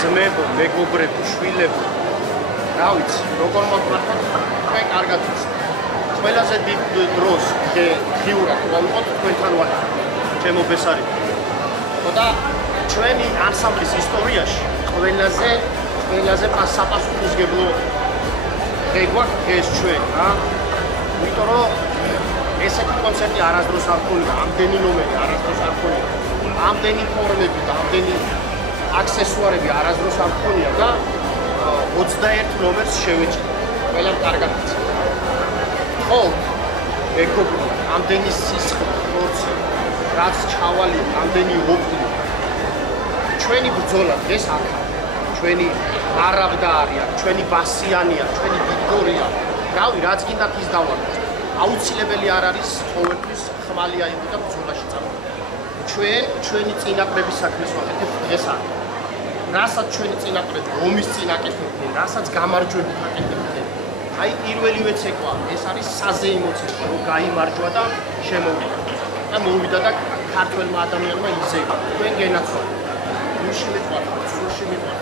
ძმებო, მეგობრებო, შვილებო, რა ვიცი, როგორ მოგმართოთ, თქვენ კარგად ვიცით. ყველაზე დიდ დროს ღიურად ვიყოთ თქვენთან ვარ. ჩემო ბესარიო. და ჩვენი ანსამბლის ისტორიაში ყველაზე პასაპასუხისმგებლო დღე გვაქვს ეს ჩვენ, რა. იმიტომ რომ ესეთი კონცერტი არასდროს არ ქონია, ამდენი ნომერი არასდროს არ ქონია, ამდენი ფორმები და ამდენი აქსესუარები არასდროს არ ქონია და 21 ნომერს შევეჭდით. ყველამ კარგად იცით. ხო, მეგობრებო, ამდენი სისხლი, ხორცი, რაც ჩავალი, ამდენი ოფლი. ჩვენი ბრძოლა დღეს აქა. ჩვენი არავდა არის, ჩვენი ბასიანია, ჩვენი ვიქტორია. რავი, რაც გინდათ ის დავარქვა. აუცილებელი არ არის ყოველთვის ხმალი აიღო და ბრძოლაში წავიდა. ჩვენი წინაპრების საქმეს ვაკეთებთ დღეს აქ. რასაც ჩვენი წინაპრები ომის წინ აკეთებდნენ, რასაც გამარჯვებით აკეთებდნენ. აი პირველივე ცეკვა, ეს არის საზეიმო ცეკვა, რომ გაიმარჯვა და შემოვიდა. და მოვიდა და ქართველმა ადამიანმა იზევა. თქვენ გენაცვალეთ. გულში მიყვართ, სულში მიყვართ.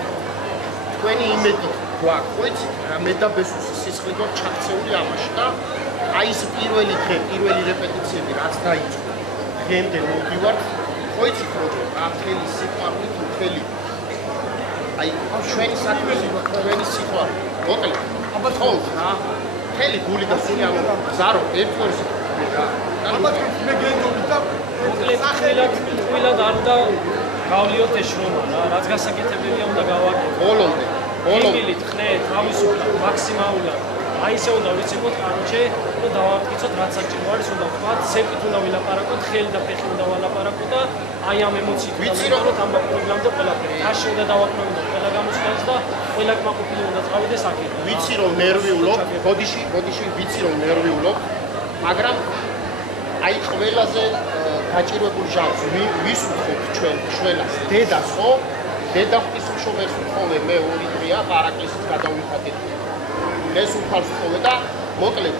თქვენი იმედი გვაქვს, ხო იცით, რა მე და ბესუს სისხლი გვაქვს ჩაქცეული ამაში და აი ეს პირველი დღე, პირველი რეპეტიციები რაც დაიწყო. დღემდე მოვდივართ, ხო იცით როგორ, რა მთელი სიყვარულით, მთელი აი ჩვენი საქმეში, ჩვენი სიყვარული. მოკლედ, აბა ხო რა, მთელი გული და სული ამგზარო ერთვერს რა. აბა მე გენდობი და მოკლედ ხილად არ უნდა გავლიოთ ეს შრომა რა, რაც გასაკეთებელია უნდა გავაკეთოთ. ბოლომდე. იმილით ხნეთ, თავისუფლად, მაქსიმალურად. აი ესე უნდა ვიციქოთ, კაროჩე, რომ დავამტკიცოთ რაც საჭირო არის, უნდა ვთქვათ, სეკვით უნდა ვილაპარაკოთ, ხელი და ფეხი უნდა ვალაპარაკოთ და აი ამ ემოციით უნდა ვიყავით ამ პროგრამაზე ყველაფერი. თაში უნდა დავაკმაყოფილოთ ყველა გამოსვლას და ყველა კმაყოფილი უნდა წავიდეს აქედან. ვიცი რომ ნერვიულობ, ბოდიში ვიცი რომ ნერვიულობ, მაგრამ აი ყველაზე გაჭირვებული ჟანრს ვის ვთქვით ჩვენ შველას დედას ხო? დედა ღვთისმშობელს ვთხოვე მე 2 დღეა პარაკლისით გადავიხადეთ. ეს უფალს ვთხოვე და მოკლედ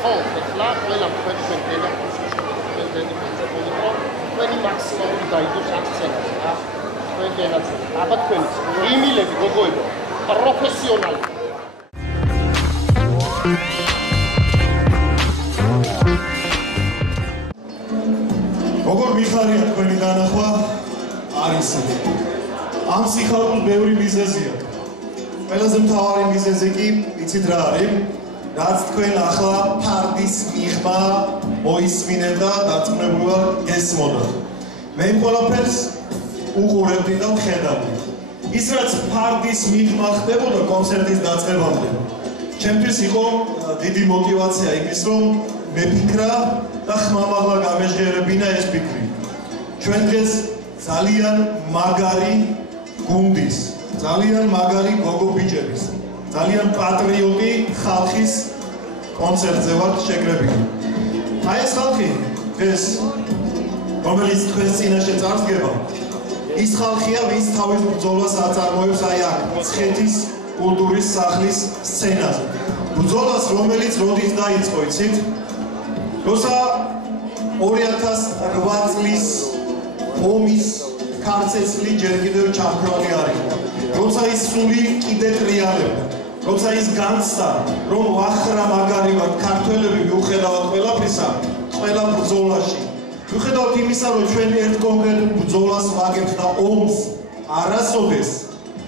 ხო, ეხლა ყველა ჩვენ დედა ღვთისმშობელს თქვენი მაქსიმალური დაიდოს აქცენტი რა. თქვენ გენაცვალეთ. აბა თქვენიც იმილები გოგოებო, პროფესიონალი. როგორ მიხარია თქვენი დანახვა? არის ამ სიხარულს ბევრი მიზეზია. ყველაზე მთავარი მიზეზი კი იცით რა არის? რაც თქვენ ახლა ფარდის მიღმა მოისმინეთ და დაწუნებულად გესმოდათ. მე იმ ყველაფერს უყურებდი და ვხედავდი. ის რაც ფარდის მიღმა ხდებოდა კონცერტის დაწყებამდე, ჩემთვის იყო დიდი мотиваცია იმის რომ მეფიქრა და ხმამაღლა გამეჟღერებინა ეს ფიქრი. ჩვენ დღეს ძალიან მაგარი გუნდის, ძალიან მაგარი გოგო ბიჭების, ძალიან პატრიოტი ხალხის კონცერტზე ვართ შეკრებილი. აი ეს ხალხი დღეს რომელიც თქვენს წინაშე წარსდგება, ის ხალხია, ვის თავის ბრძოლას აწარმოებს აი აქ, მცხეთის კულტურის სახლის სცენაზე. ბრძოლას, რომელიც როდის დაიწყო, იცით? როცა 2008 წლის ომის ქარცეცლი ჯერ კიდევ ჩამქრალი არის. როცა ის სული კიდე ტრიალებდა, როცა ის განცდა, რომ ახრა მაგარი ვართ ქართველები მიუხედავად ყველაფრისა, ყველა ბრძოლაში. მიუხედავად იმისა, რომ ჩვენ ერთ კონკრეტულ ბრძოლას ვაგებთ და ომს არასოდეს,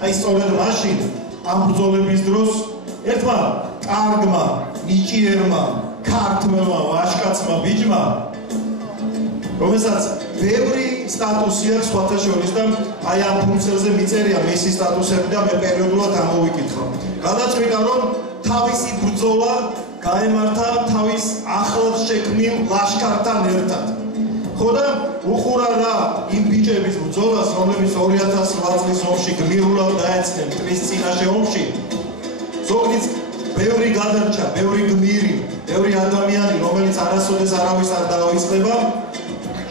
აი სწორედ მაშინ ამ ბრძოლების დროს ერთმა კარგმა, ნიჭიერმა, ქართველმა ვაჟკაცმა ბიჭმა, რომელსაც ბევრი სტატუსი აქვს სხვათა შორის და აი ამ ფუნქციაზე მიწერია მისი სტატუსები და მე პერიოდულად ამოვიკითხავ. გადაწყვიტა რომ თავისი ბრძოლა გაემართა თავის ახლად შექმნილ ლაშქართან ერთად. ხო და უხურა რა იმ ბიჭების ბრძოლას, რომლებიც 2008 წლის ომში გმირულად დაეცნენ მტრის წინაშე ომში. ზოგადად ბევრი გადარჩა, ბევრი გმირი, ბევრი ადამიანი, რომელიც არასოდეს არავის არ დაავიწყდება.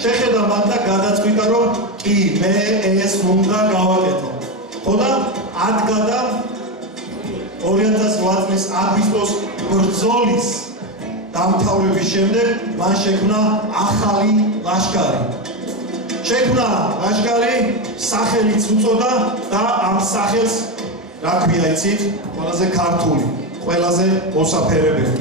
შეხედა მათ და გადაწყვიტა რომ კი მე ეს უნდა გავაკეთო. ხო და ადგა და 2008 წლის აგვისტოს ბრძოლის დამთავრების შემდეგ მან შექმნა ახალი ლაშქარი. შექმნა ლაშქარი, სახელიც უწოდა და ამ სახელს რა ქვია იცით? ყველაზე ქართული, ყველაზე მოსაფერებელი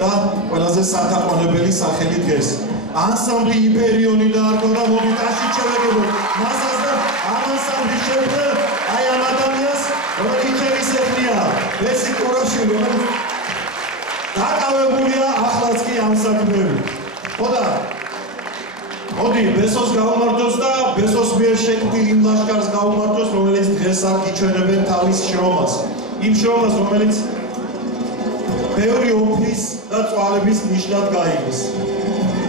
და ყველაზე სათაყვანებელი სახელი დღეს. ანსამბლი იბერიონი დაარქვა და მოდით აშიც შევეგებოთ მასას და ამ ანსამბლის შექმნა აი ამ ადამიანს, რომელიც ჩემის ეხლია, ვესი კურაშვილი, რომელიც დაკავებულია ახლაც კი ამ საქმეებით. ხოდა მოდი ბესოს გავუმართოს და ბესოს მიერ შექმნილ იმ ლაშქარს გავუმართოს, რომელიც დღეს აქ იჩვენებენ თავის შრომას. იმ შრომას, რომელიც ბევრი ოფლის და წვალების ნიშნად გაიგეს.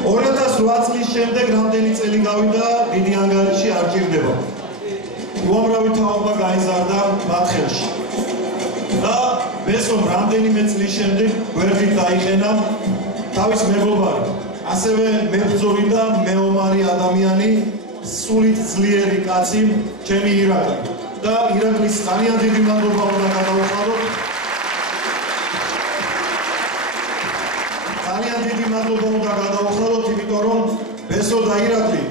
2008 წლის შემდეგ რამდენი წელი გავიდა, დიდი ანგარიში არ ჭირდება. უამრავი თაობა გაიზარდა მათ ხელში. და ბესომ რამდენიმე წლის შემდეგ გვერდით დაიყენა თავის მეგობარი, ასევე მებრძოლი და მეომარი ადამიანი, სულით ძლიერი კაცი, ჩემი ირაკლი. და ირაკლის ძალიან დიდი მადლობა უნდა გადავუხადოთ. ძალიან დიდი მადლობა უნდა გადავუხადოთ, იმიტომ რომ ბესო და ირაკლი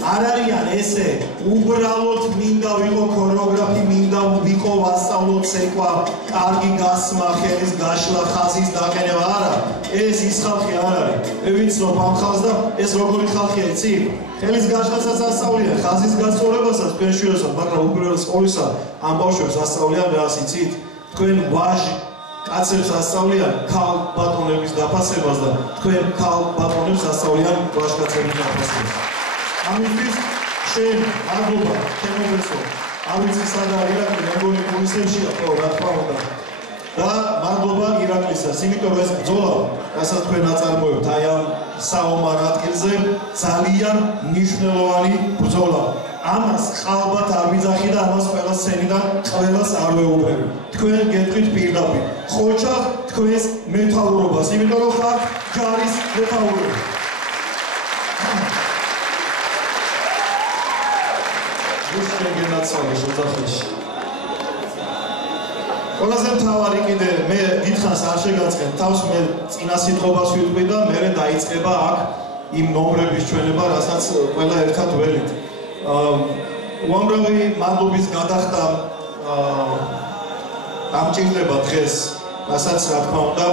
არ არიან ესე უბრალოდ მინდა ვიყო ქორეოგრაფი, მინდა ვიყო ვასწავლო ცეკვა, კარგი გასმა, ხელის გაშლა, ხაზის დაყენება, არა, ეს ის ხალხი არ არის. მე ვიცნობ ამ ხალხს და ეს როგორი ხალხია, იცი? ხელის გაშლასაც ასწავლიან, ხაზის გასწორებასაც პენსიონერსაც, მაგრამ უპირველეს ყოვლისა ამ ბავშვებს ასწავლიან რას, იცით? თქვენ ვაჟი კაცებს ასწავლიან ქალ ბატონების დაფასებას და თქვენ ქალ ბატონებს ასწავლიან ვაჟკაცების დაფასებას. ამისთვის შენ მადლობა, ჩემო ბესო. არ ვიცი სადა ირაკლი, მეგონი პოლიციებშია, ხო, რა თქმა უნდა. და მადლობა ირაკლისას, იმიტომ რომ ეს ბრძოლა, რასაც თქვენ აწარმოებთ აი ამ საომარ ადგილზე, ძალიან მნიშვნელოვანი ბრძოლა. ამას ყალბად არ ვიძახი და ამას ყველა სცენიდან ყველას არ ვეუბნები. თქვენ გეტყვით პირდაპირ, ხოჭახ თქვენს მეთაურობას, იმიტომ რომ ხარ ჯარის მეთაურები. გენაცვალეს ოთახში. ყველაზე მთავარი კიდე მე დიდხანს არ შეგაწყენ თავს მე წინა სიტყვას ვიტყვი და მე დაიწყება აქ იმ ნომრების ჩვენება, რასაც ყველა ერთად ველით. უამრავი მადლობის გადახდა დამჭირდება დღეს, რასაც რა თქმა უნდა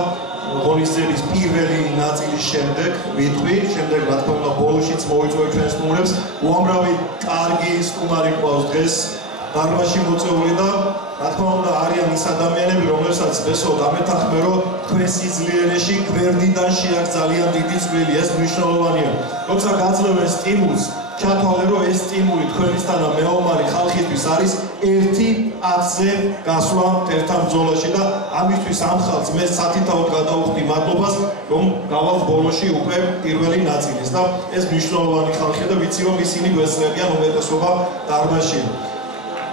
ღონისძიების პირველი ნაწილის შემდეგ ვიტყვი, შემდეგ რა თქმა უნდა ბოლოშიც მოვიწვევ ჩვენს სტუმრებს, უამრავი კარგი სტუმარი ყავს დღეს დარბაზში მოწვეული და რა თქმა უნდა არიან ის ადამიანები, რომლებსაც ბესო დამეთანხმე, რომ თქვენ სიძლიერეში გვერდიდან შეაქვს ძალიან დიდი წვლილი, ეს მნიშვნელოვანია. როცა გაძლევენ სტიმულს, ჩათვალე რომ ეს სტიმული თქვენისთან და მეომარი ხალხისთვის არის 1-10-ზე გასვლა ერთმა ბრძოლაში და ამისთვის ამ ხალხს მე სათითაოდ გადავუხდი მადლობას, რომ გავალთ ბოლოში უკვე პირველი ნაწილის და ეს მნიშვნელოვანი ხალხია და ვიცი რომ ისინი გვესწრებიან უმეტესობა დარბაზში.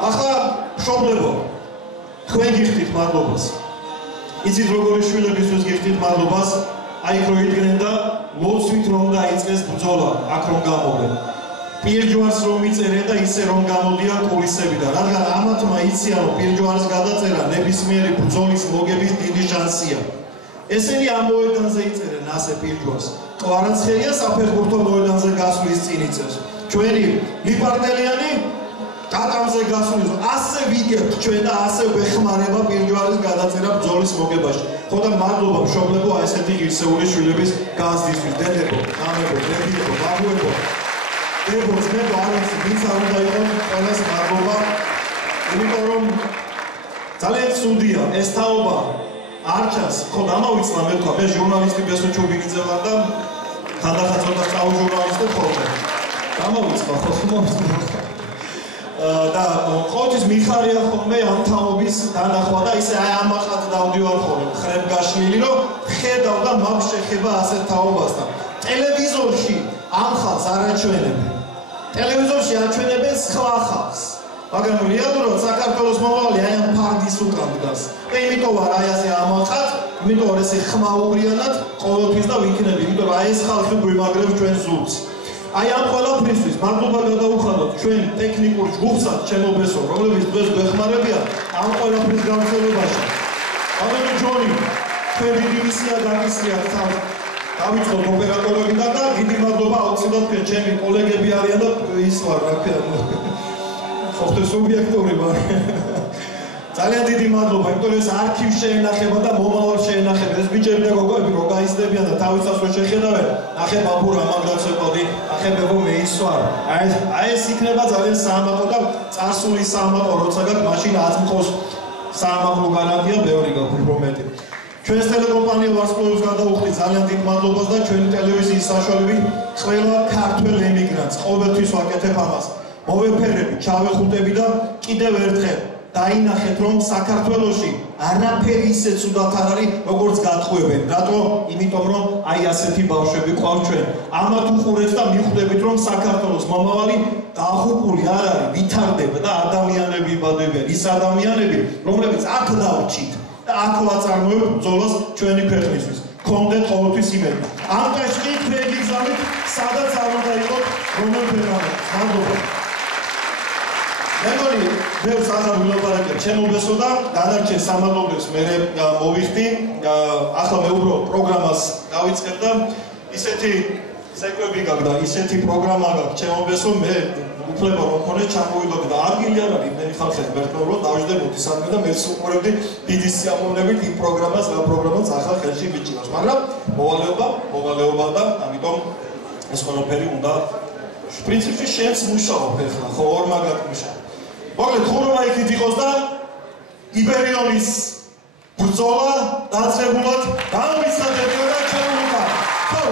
ახლა მშობლებო, თქვენ გიხდით მადლობას. იცით როგორი შვილებისთვის გიხდით მადლობას, აი იქ რო იდგნენ და ლოცვით რომ დაიწყეს ბრძოლა, აქ რომ გამოვიდნენ. პირჯვარს რომ იწერენ და ისე რომ გამოდიან კულისებიდან, რადგან ამათმა იციან რომ პირჯვარის გადაწერა ნებისმიერი ბრძოლის მოგების დიდი შანსია. ესენი ამ მოედანზე იწერენ ასე პირჯვარს. კვარაცხელია საფეხბურთო მოედანზე გასვლის წინ იწერს. ჩვენი ლიპარტელიანი დატამზე გასვლის ასე ვიგებთ ჩვენ და ასე ვეხმარება პირჯვარის გადაწერა ბრძოლის მოგებაში. ხო და მადლობა მშობლებო აი ესეთი ღირსეული შვილების გაზრდისთვის. დედებო, მამებო, დებიებო, ბაბუებო. დებოს მე არის ვინც არ უნდა იყოს ყველას მადლობა. იმიტომ რომ ძალიან ცუდია ეს თაობა არ ჩანს. ხო დამავიწყდა მე თქვა მე ჟურნალისტი ბესო ჩუბიკიძე ვარ და თანდახაც ცოტა წაუჟურნალისტებ ხოლმე. დამავიწყდა ხო მომწონს. და ყოველთვის მიხარია ხოლმე ამ თაობის დანახვა და ისე აი ამაყად დავდივარ ხოლმე ხრებ გაშლილი რომ ხედავ და მაგ შეხება ასეთ თაობასთან. ტელევიზორში ამ ხალხს არ აჩვენებენ. ტელევიზორში აჩვენებენ სხვა ხალხს. მაგრამ რეალურად საქართველოს მომავალი აი ამ ფარდის უკან დგას. და იმიტომ არ აი ასე ამაყად, იმიტომ რომ ესე ხმაურიანად ყოველთვის და ვიქნები, იმიტომ რომ აი ეს ხალხი გვიმაგრებს ჩვენ ზურგს. აი ამ ყველაფრისთვის მადლობა გადავუხადოთ ჩვენ ტექნიკურ ჯგუფსაც, ჩემო ბესო, რომლებიც დღეს გვეხმარებიან ამ ყველაფრის გამოცემაში. ბატონო ჯონი, თქვენ დიდი მისია გაგისრიათ თავს დავიწყოთ ოპერატორებიდან და დიდი მადლობა აუცილებლად ჩემი კოლეგები არიან და ის ვარ რა ქვია ხოხტე სუბიექტური ვარ ძალიან დიდი მადლობა იმიტომ რომ ეს არქივს შეენახება და მომავალ შეენახება ეს ბიჭები და გოგოები რო გაიზრდებიან და თავისას რო შეხედავენ ნახე ბაბურ ამაგდაცებოდი ნახე ბებო მე ის ვარ აი ეს იქნება ძალიან საამაყო და წარსული საამაყო როცა გაქვს მაშინ აწმყოს საამაყო გარანტია ბევრი გაქვს უფრო მეტი ჩვენს ტელეკომპანია ვარსკვლავებს გადაუხდით ძალიან დიდ მადლობას და ჩვენი ტელევიზიის საშუალებით ყველა ქართველ ემიგრანტს ყოველთვის ვაკეთებ ამას მოვეფერებით ჩავეხუტები და კიდევ ერთხელ დაინახეთ რომ საქართველოში არაფერი ისე ცუდად არ არის როგორც გათხოვებენ რატო იმიტომ რომ აი ასეთი ბავშვები ყავს ჩვენ ამათ უყურეთ და მიხვდებით რომ საქართველოს მომავალი დაახუპული არ არის ვითარდება და ადამიანები იბადებიან ის ადამიანები რომლებიც აქ დავრჩით და აქ ვაწარმოებთ ბრძოლას ჩვენი ქვეყნისთვის გქონდეთ ყოველთვის იმედი ამ ტექსტი თქვენი გზით სადაც არ უნდა იყოს რომელ ფერმანს მადლობა მეგონი ბევრს აღარ ვილაპარაკებ ჩემობესო და გადარჩენ სამადლობებს მე მოვიხდი ახლა მე უბრალოდ პროგრამას დავიწყებ და ისეთი სეკვები გაქვს და ისეთი პროგრამა გაქვს ჩემობესო მე უფლება რომ მქონდეს ჩამოვიდოდი და ადგილი არ არის მე ხალხებს ვერთმევრო დავждდებოდი სამი და მე უყურებდი დიდი სიამოვნებით იმ პროგრამას რა პროგრამაც ახლა ხელში მიჭირავს მაგრამ მოვალეობა და ამიტომ ეს ყველაფერი უნდა პრინციპში შენს მუშაობ ახლა ხო ორ მაგათ მუშაობ მოკლედ ხუროვა იქით იყოს და იბერიონის ბრძოლა დაწყებულად გამოვისადებია და ჩამოვიდა ხო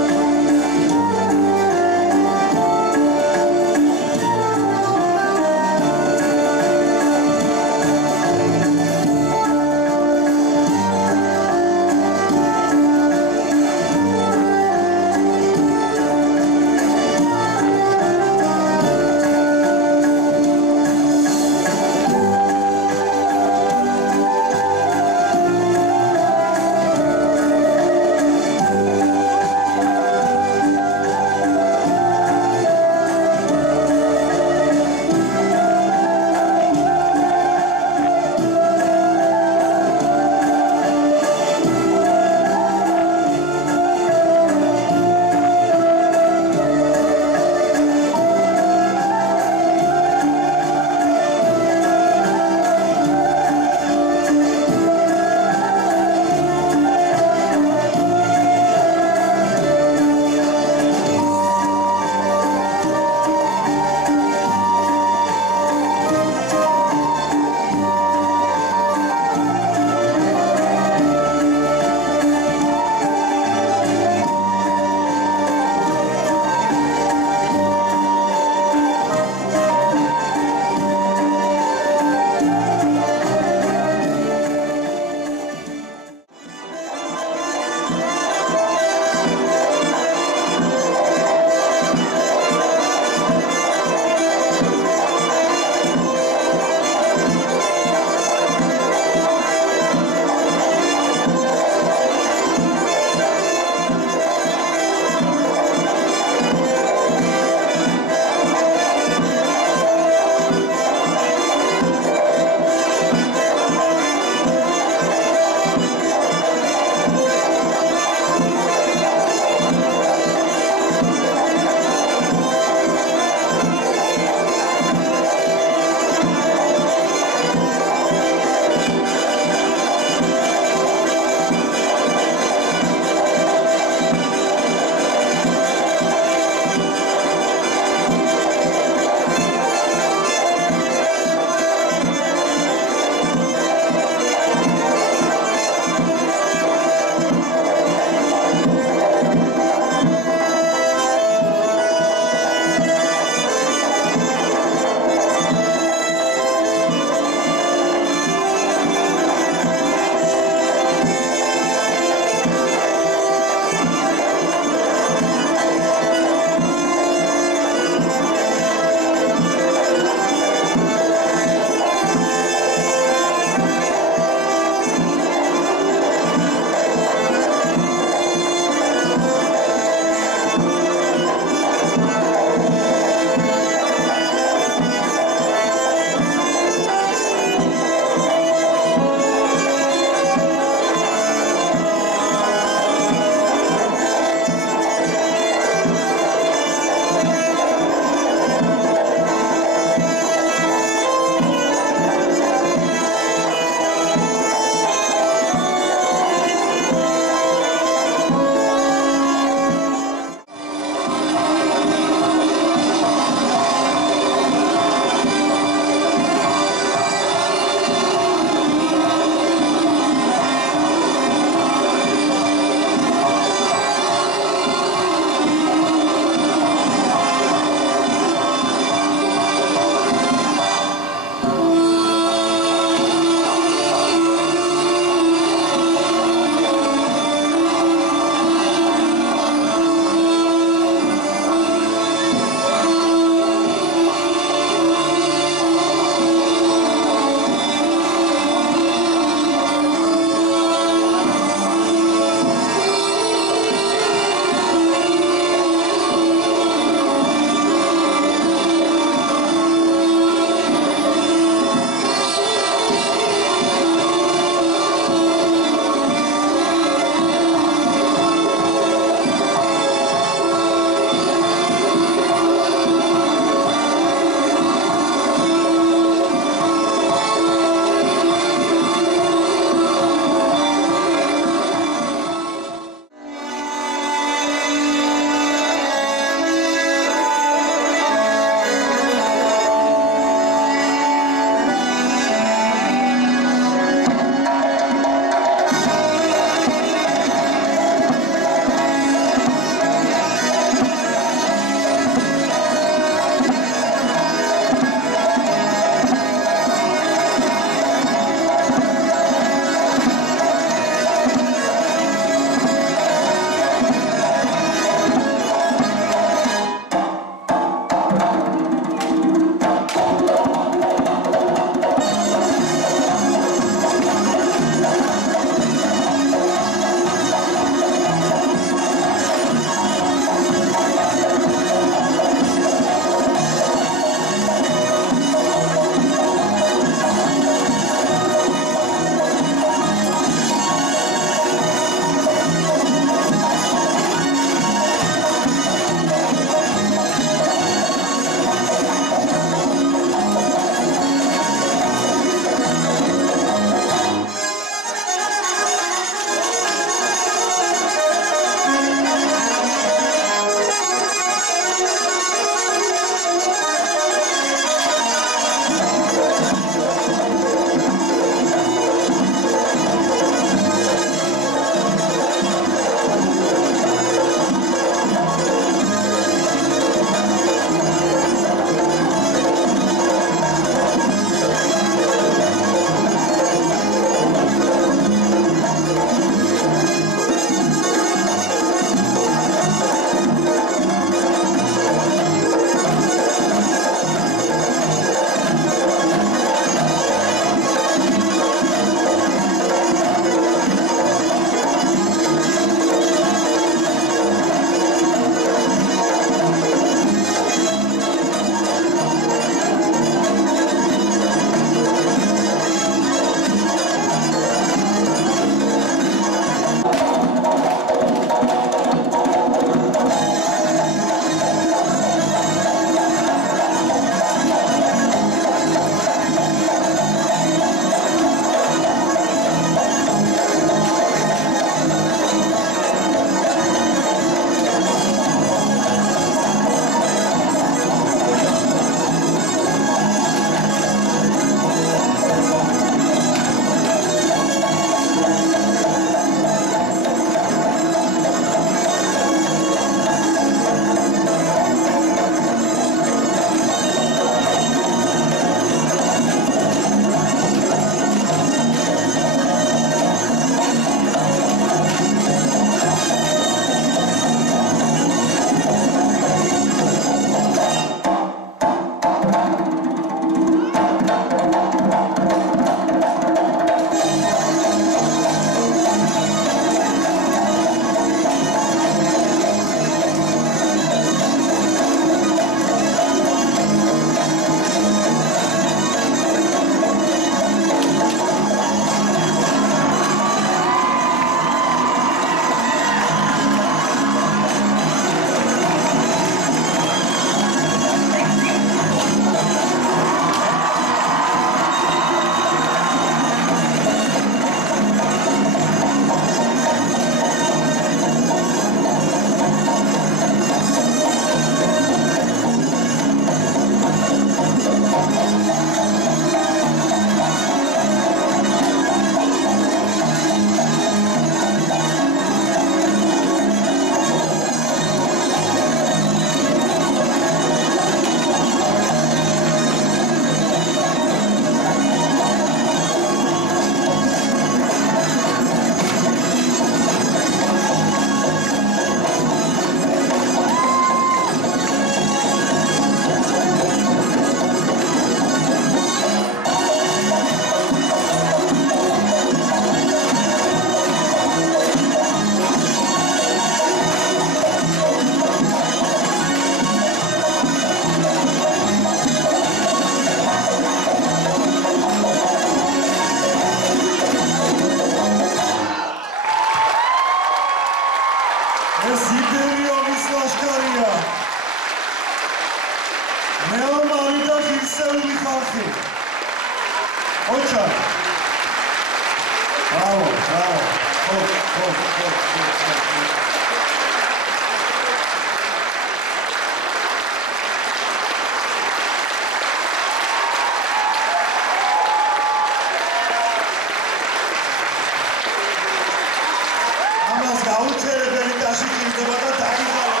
ამას გაუჩერებელი დაშიჭირდება და დაიღალება.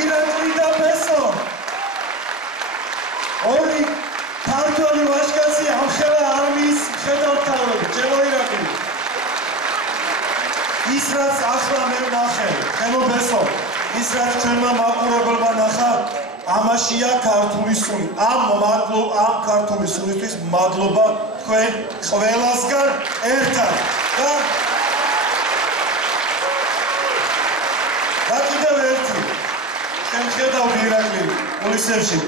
ირაკლი და ფესო ორი ქართველი ვაჟკაცი ამხელა არმიის მხედართმთავრები. ჩემო ირაკლი, ის რაც ახლა მე ვნახე, ჩემო ფესო, ის რაც ჩვენმა მაყურებელმა ნახა, ამაშია ქართული სული. ამ ქართული სულისთვის მადლობა თქვენ ყველასგან ერთად. და კიდევ ერთი შევხედავდი ირაკლი პოლიციაში.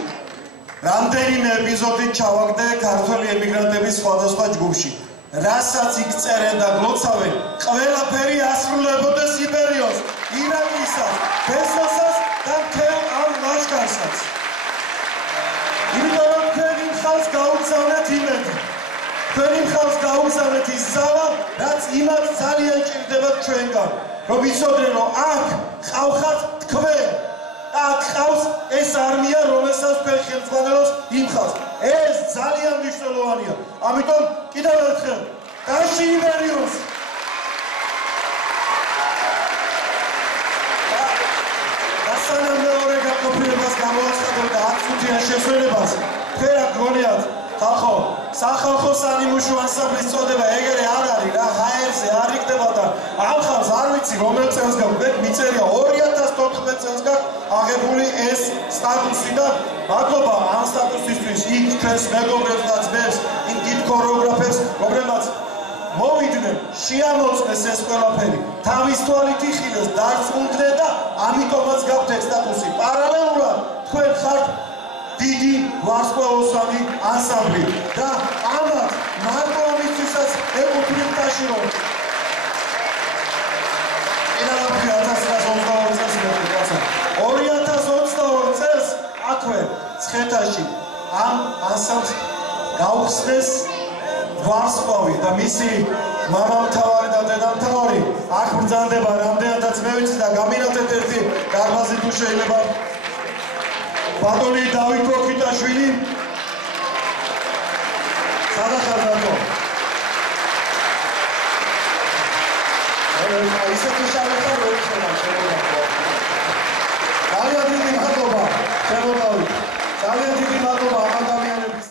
რამდენიმე ეპიზოდით ჩავაგდე ქართველი ემიგრანტების სხვადასხვა ჯგუფში. რასაც იქ წერენ და გლოცავენ, ყველაფერი ასრულებოდეს იბერიოს, ირაკლისას, ფესოსას და მთელ ამ ლაშქარსაც. იმიტომ რომ თქვენი მხარს გაუგზავნეთ იმედი. თქვენი მხარს გაუგზავნეთ ის ძალა, რაც იმათ ძალიან ჭირდებათ ჩვენგან. რომ ვიცოდნენ, რომ აქ ყავხათ თქვენ. აქ ყავს ეს არმია, რომელსაც თქვენ ხელმძღვანელობს იმ ხალხს. ეს ძალიან მნიშვნელოვანია. ამიტომ კიდევ ერთხელ დაში იბერიოს. დასანამ მეორე გაკოფილებას გამოაცხადო და 10 წუთიან შესვენებას, თქვენ რა გქონიათ? ხალხო, სახალხო სანიმუშო ანსამბლის წოდება ეგრე არ არის რა, ჰაერზე არ იქნება და ამ ხალხს არ ვიცი რომელ წელს გაგვგეთ, მიწერია 2014 წელს აღებული ეს სტატუსი და მადლობა ამ სტატუსისთვის იქ ჩვენს მეგობრებს და ძმებს, იმ დიდ ქორეოგრაფებს, რომლებმაც მოვიდნენ, შეამოწმეს ეს ყველაფერი, თავის თვალით იხილეს, დარწმუნდნენ და ამიტომაც გაქვთ ეს სტატუსი. პარალელურად თქვენ ხართ დიდი ვარსკვლავოსანი ანსამბლი და ამათ მარტო ამისთვისაც ეკუთვნით ტაში რომ 2022 წელს აქვე ცხეთაში ამ ანსამბლს გაუხსნეს ვარსკვლავი და მისი მამამთავარი და დედამთავარი აქ ბრძანდება რამდენადაც მე ვიცი და გამინათეთ ერთი დარბაზი თუ შეიძლება ბატონი დავით ოქიტაშვილი სადახარდაო ისეთი შარლატა რო იქნება შემოგაყვა ძალიან დიდი მადლობა შემოგავით ძალიან დიდი მადლობა ამ ადამიანებს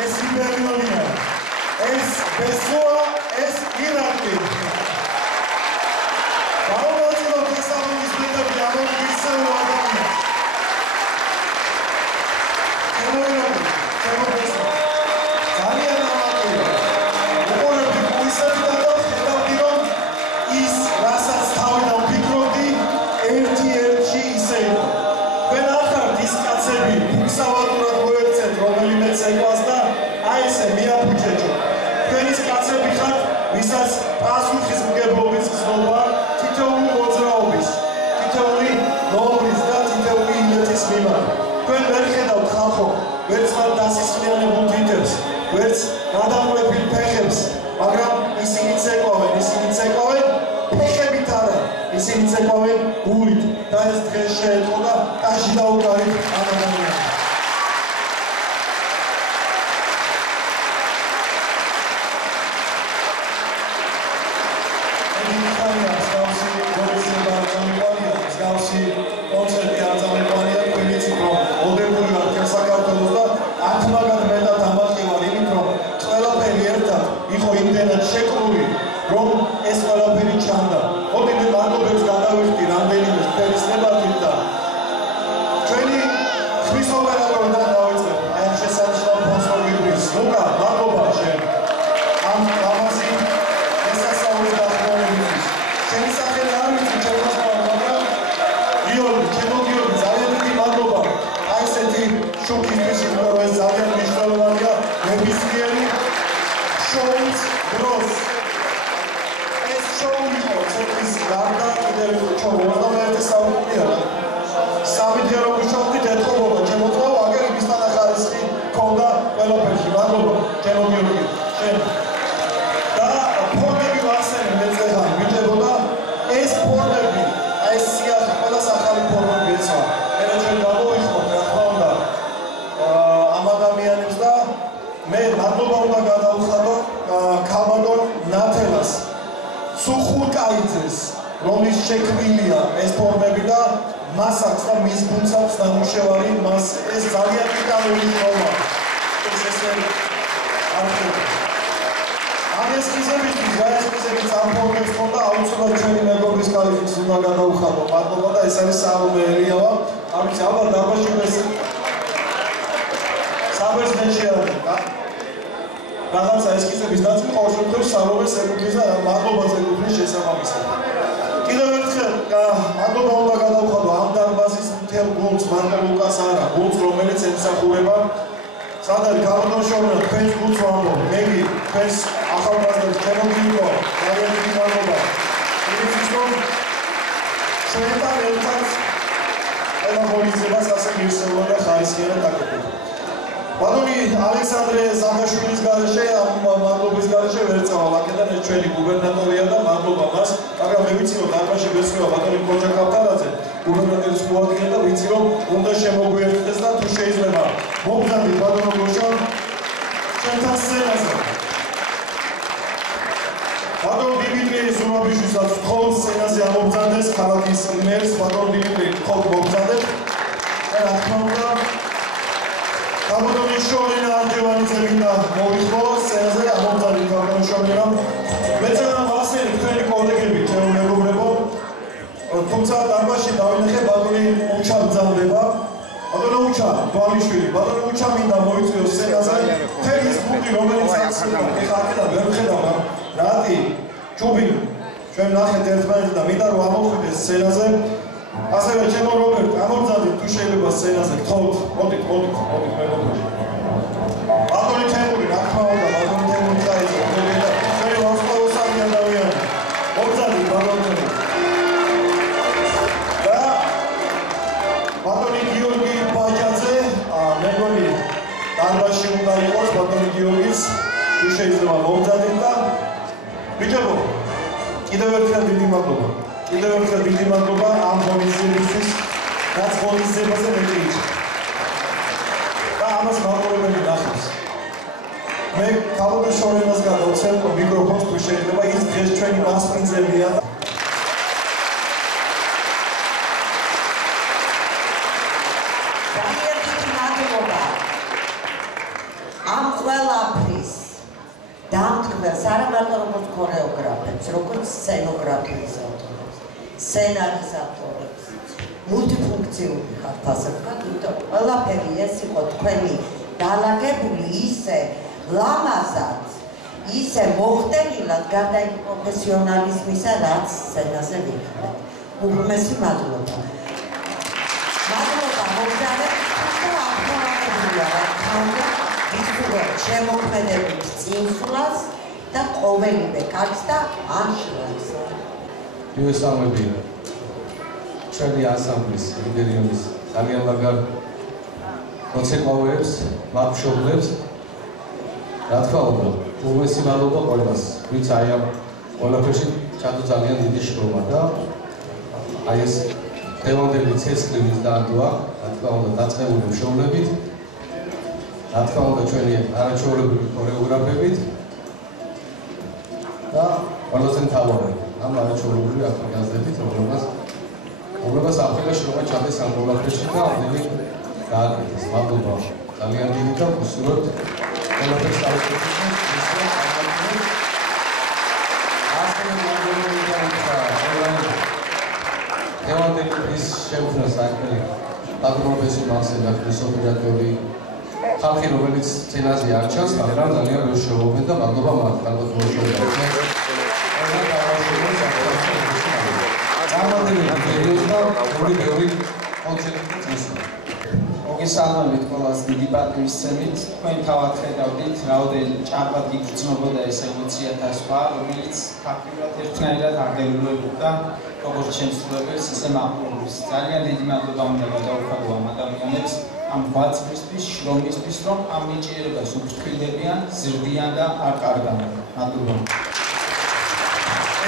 ეს იბერლონია, ეს ბესოა, ეს ირაკლი. გაუმოწილოთ თესალონიკის მეტები ამოგვისწევ ადამიანს. ძალიან ამაყია. უყურებდი გულისებდა და ხედავდი, რომ ის, რასაც თავიდან ვფიქრობდი, ერთ-ერთი ისე იყო. თქვენ ახართ ის კაცები, ფუქსავატურად მოექცეთ, რომელიმეც ეკვას და აი ესე მიაფუჭეჭო. თქვენ ის კაცები ხართ, ვისაც პასუხისმგებლობის გზნობა, თითოეული მოძრაობის, თითოეული ნომრის და თითოეული იმედის მიმართ. თქვენ ვერ ხედავთ ხალხო, ვერც მათ დასისხლიანებულ თითებს, ვერც გადამკვეთილ ფეხებს, მაგრამ ისინი ცეკვავენ ფეხებით არა, ისინი ცეკვავენ გულით და ეს დღეს შეეწყო და ტაში დაუკარით ამ ადამიანს. შეკრული, რომ ეს ყველაფერი ჩანდა. მოდი მე მადლობებს გადავიხდი რამდენიმე ფერისნებათით და ჩვენი ხმის ოპერატორიდან დავიწყებ. აი ამ შესანიშნავ ფონსორგიბრის. ლუკა, მადლობა შენ. ამ ლამაზი შესასწავლის დახმარებისთვის. შენი სახელი არ ვიცი ჩემოსავალ, მაგრამ გიორგი, ძალიან დიდი მადლობა. აი ესეთი შუქისთვის, რომ ეს ძალიან მნიშვნელოვანია ნებისმიერი შოუს დროს. ეს შოუ იყო ცეკვის გარდა კიდევ ჩვენამდე საუკუნეა. სამედიარო მუშაობდით ეთხოვოდა ჩემოწვა, აგერ იმისთან ახალისხი ქონდა ყველაფერში. მადლობა, ჩემო გიორგი, შენ. და ფორმები ვახსენებ მეწეღან, ვიჭებოდა ეს ფორმები, აი ეს სიახლე, ყველას ახალი ფორმები ეცვა. მე ჩვენ გამოვიხმოთ, რა თქმა უნდა, ამ ადამიანებს და მე მადლობა უნდა გადავხადო კალბაგონ ნათელას, სუხურკაიძეს, რომლის შექმნილია ეს ფორმები და მას აქვს და მის გუნდს აქვს ნამუშევარი, მას ეს ძალიან ტიტანური ხომა. ეს ესე არ ხდება. ამ ესკიზებისთვის, ესკიზების ამ ფორმებს ხონდა აუცილებლად ჩვენი მეგობრის კალიფიც უნდა გადავხადო. მადლობა და ეს არის სალომე ელიავა. არ ვიცი, ალბათ დარბაზში ეს საბერძნეთში არის. რაღაცა ესკიზების ნაწილი ყოველ შემთხვევაში სალომეს ეკუთვნის და მადლობაზე ეკუთვნის შესაბამისად. კიდევ ერთხელ მადლობა უნდა გადავხადო ამ დარბაზის მთელ გუნდს, მარტო ლუკას არა, გუნდს, რომელიც ემსახურება. სად არის კალბაგონშოვნა, თქვენს გუნდს ვამბობ, მეგი, თქვენს ახალგაზრდებს, ჩემო გიო, ძალიან დიდი მადლობა. იმისთვის, რომ ჩვენთან ერთად ყველა ღონისძიებას ასე მივსწავლოთ და ხარისხიანად დაგეგმოთ. ბატონი ალექსანდრე ზაღაშვილის გარეშე, ამ მადლობის გარეშე ვერ წავალ, აქედან ეს ჩვენი გუბერნატორია და მადლობა მას, მაგრამ მე ვიცი, რომ დარბაზში გესწრება ბატონი კოჯა კაპტარაძე, გუბერნატორის მოადგილე და ვიცი, რომ უნდა შემოგვიერთდეს და თუ შეიძლება მოგზავნით ბატონო გოშა ჩვენთან სცენაზე. ბატონ დიმიტრი ზურაბიშვილსაც ვთხოვ სცენაზე ამოგზავნდეს ქალაქის მერს, ბატონ დიმიტრი ვთხოვ მოგზავნეთ. რა თქმა უნდა ბატონი შორინა არჯევანიძე მინდა მოვიხმო სცენაზე ამოგზავნით ბატონი შორინა. მეცემა ვახსენებ თქვენი კოლეგები, ჩემო მეგობრებო, თუმცა დარბაზში დავინახე ბატონი უჩა ბრძანდება. ბატონო უჩა, ბანიშვილი, ბატონი უჩა მინდა მოიწვიოს სცენაზე. მთელი ის გუნდი, რომელიც ახლა აქედან ვერ ვხედავ, რატი, ჩუბი, ჩვენ ნახეთ ერთმანეთს და მინდა რომ ამოხვიდეს სცენაზე. ასევე ჩემო რობერტ, ამოგზავნით თუ შეიძლება სცენაზე, გთხოვთ, მოდით, მეგობრებო. ბატონი თემური, რა თქმა უნდა, ბატონი თემური დაიწყო, და ჩვენი ვარსკვლავოსანი ადამიანი. მოგზავნით ბატონი თემური. და ბატონი გიორგი ბაჯაძე, მეგონი დარბაზში უნდა იყოს ბატონი გიორგის, თუ შეიძლება მოგზავნით და ბიჭებო, კიდევ ერთხელ დიდი მადლობა. კიდევ ერთხელ დიდი მადლობა ამ ღონისძიებისთვის, რაც ღონისძიებაზე მეტიჭ. და ამას მაყურებელი ნახავს. მე კალბაგონ შორენას გადავცემ მიკროფონს თუ შეიძლება, ის დღეს ჩვენი მასპინძელია. ამ ყველაფრის დამთქმელს არა მარტო როგორც ქორეოგრაფებს, როგორც სცენოგრაფიის ავტორებს, სცენარის ავტორებს, მულტიფუნქციური ხართ ასე ვთქვათ, იმიტომ ყველაფერი ეს იყო თქვენი დალაგებული ისე ლამაზად, ისე მოხდენილად გარდა იმ პროფესიონალიზმისა, რაც სცენაზე ვიქნეთ. უღრმესი მადლობა. მადლობა მოგზაურებს და ახლოვანებია რა თქმა უნდა ვისურვებთ შემოქმედებით წინსვლას და ყოველივე კარგს და ანშლაგს. მივესალმები ჩვენი ანსამბლის იმპერიუმის ძალიან ლაგარ მოცეკვავეებს, მამშობლებს. რა თქმა უნდა, უღრმესი მადლობა ყველას, ვინც აი ამ ყველაფერში ჩადო ძალიან დიდი შრომა და აი ეს დღევანდელი ცეცხლის დაანდვა, რა თქმა უნდა, დაწყებული მშობლებით, რა თქმა უნდა, ჩვენი არაჩვეულებრივი ქორეოგრაფებით და ყველაზე მთავარი ამ არაჩვეულებრივი აქტორებით, რომლებსაც ახლა შრომა ჩადეს ამ ყველაფერში და ამდენი გააკეთეს. მადლობა ძალიან დიდი და ვუსურვებთ ყველაფერს საუკეთესო. Devamlı biz şevkle saklı, agronofesi mahzen yaptığı sohbetleri, halkı romantik tenazi açacağız. Haberan zanıyor bir şey olmadı da madalya mı? Kalbet bir şey olmadı. Onlar da başlıyoruz. Ama değil, periyoda bir konsept. მოგესალმებით ყველას დიდი პატივისცემით. თქვენ თავად ხედავდით, რაოდენ ჭარბად გიგრძნობოდა ეს ემოციათა სხვა, რომელიც ფაქტიურად ერთნაირად აღგებულებოდა როგორც შემსრულებელს, ისე მაყურებელს. ძალიან დიდი მადლობა უნდა გადაუხადო ამ ადამიანებს, ამ ღვაწლისთვის, შრომისთვის, რომ ამ ნიჭიერებას უფრთხილებიან, ზრდიან და არ კარგან. მადლობა.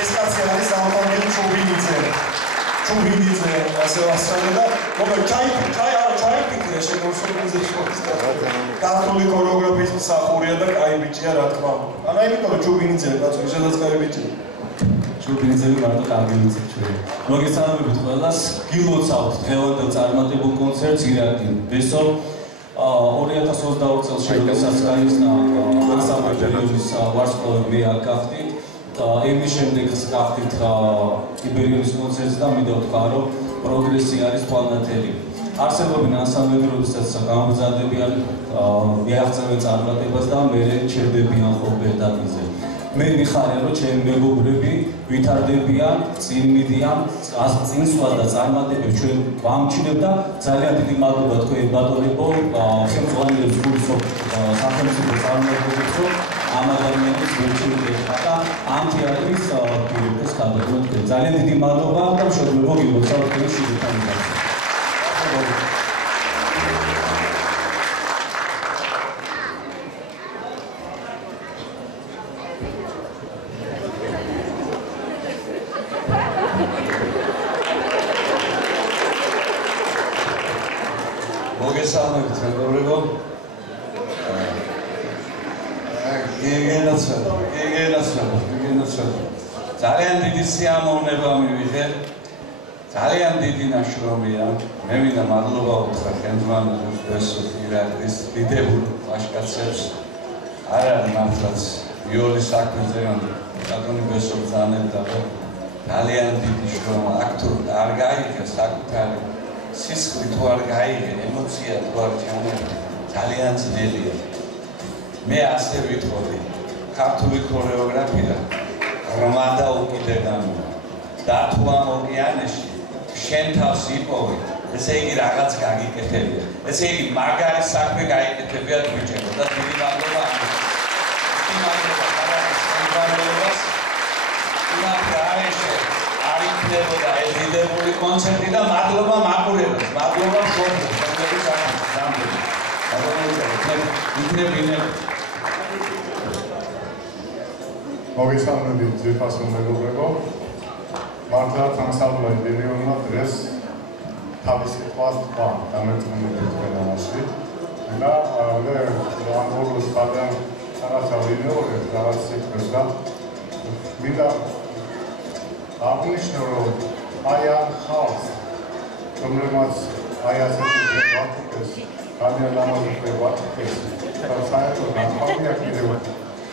ეს კაცი არის ალბანელი ჩუბინიძე. ჩუბინიძე ასე ვასწავლე და ჩაიფიქრე შეგორსობიძე შორის კათოლიკ ქორეოგრაფიის მსახურია და კაი ბიჭია რა თქმა უნდა. ანუ იმიტომ რომ ჩუბინიძე კაცო ისედაც კაი ბიჭია. ჩუბინიძე მარტო კარგი ვიცი ჩვენ. მოგესალმებით ყველას. გილოცავთ დღევანდელ წარმატებულ კონცერტს ირაკლი ბესო 2022 წელს შეგვეცას გაიხსნა ანსამბლი პერიოდის ვარსკვლავები აკახდით. იმის შემდეგ გახდით იბერიის კონცერტს და მინდა ვთქვა რომ პროგრესი არის პლანეტარი. არსებობენ ანსამბლები, როდესაც გამოგზადებიან, მიაღწევენ წარმატებას და მერე ჩერდებიან ხოლმე ეტაპზე. მე მიხარია რომ ჩემი მეგობრები ვითარდებიან, წინ მიდიან, წინსვლას და წარმატებებს ჩვენ ვამჩნევ და ძალიან დიდი მადლობა თქვენ ბატონებო, ხელმძღვანელებს გულისხმობ სახელმწიფო წარმომადგენლებს რომ ამ ადამიანებს ვერჩევით და ამ თეატრის დირექტორს გადავდოთ. ძალიან დიდი მადლობა და მშობლებო გილოცავთ თქვენი შეერთებიდან. მოგესალმებით მეგობრებო. გეგენაცვალო. ძალიან დიდი სიამოვნება მივიღე. ძალიან დიდი ნაშრომია. მე მინდა მადლობა უთხრა ხელმძღვანელებს ბესოს ირაკლის დიდებულ ლაშქარებს. არ არის მართლაც ვიოლის საქმეზე ბატონი ბესო ბრძანებდა რომ ძალიან დიდი შრომა აქტორ არ გაიგე საკუთარი სისხლი თუ არ გაიგე ემოცია თუ არ ჩამოიღე ძალიან ძნელია. მე ასე ვიტყოდი ქართული ქორეოგრაფია ღრმა და უკიდურესია და თუ ამ ოკეანეში შენ თავს იპოვე ესე იგი რაღაც გაგიკეთებია ესე იგი მაგარი საქმე გაიკეთებია ბიჭებო და დიდი მადლობა არ იქნებოდა ეს დიდებული კონცერტი და მადლობა მაყურებელს მადლობა შორს რომლებიც მოგესალმებით ძვირფასო მეგობრებო. მართლაც ანსამბლი იბერიუმმა დღეს თავისი ყვას თქვა დამერწმუნებით ყველაში და ამ ბოლოს ძალიან არასავი მეორე რაღაც სიტყვებს და მინდა აღნიშნო რომ აი ამ ხალხს რომელმაც აი ასეთი ვაკეთეს ძალიან ლამაზი ვაკეთეს საერთოდ ნათქვამია კიდევ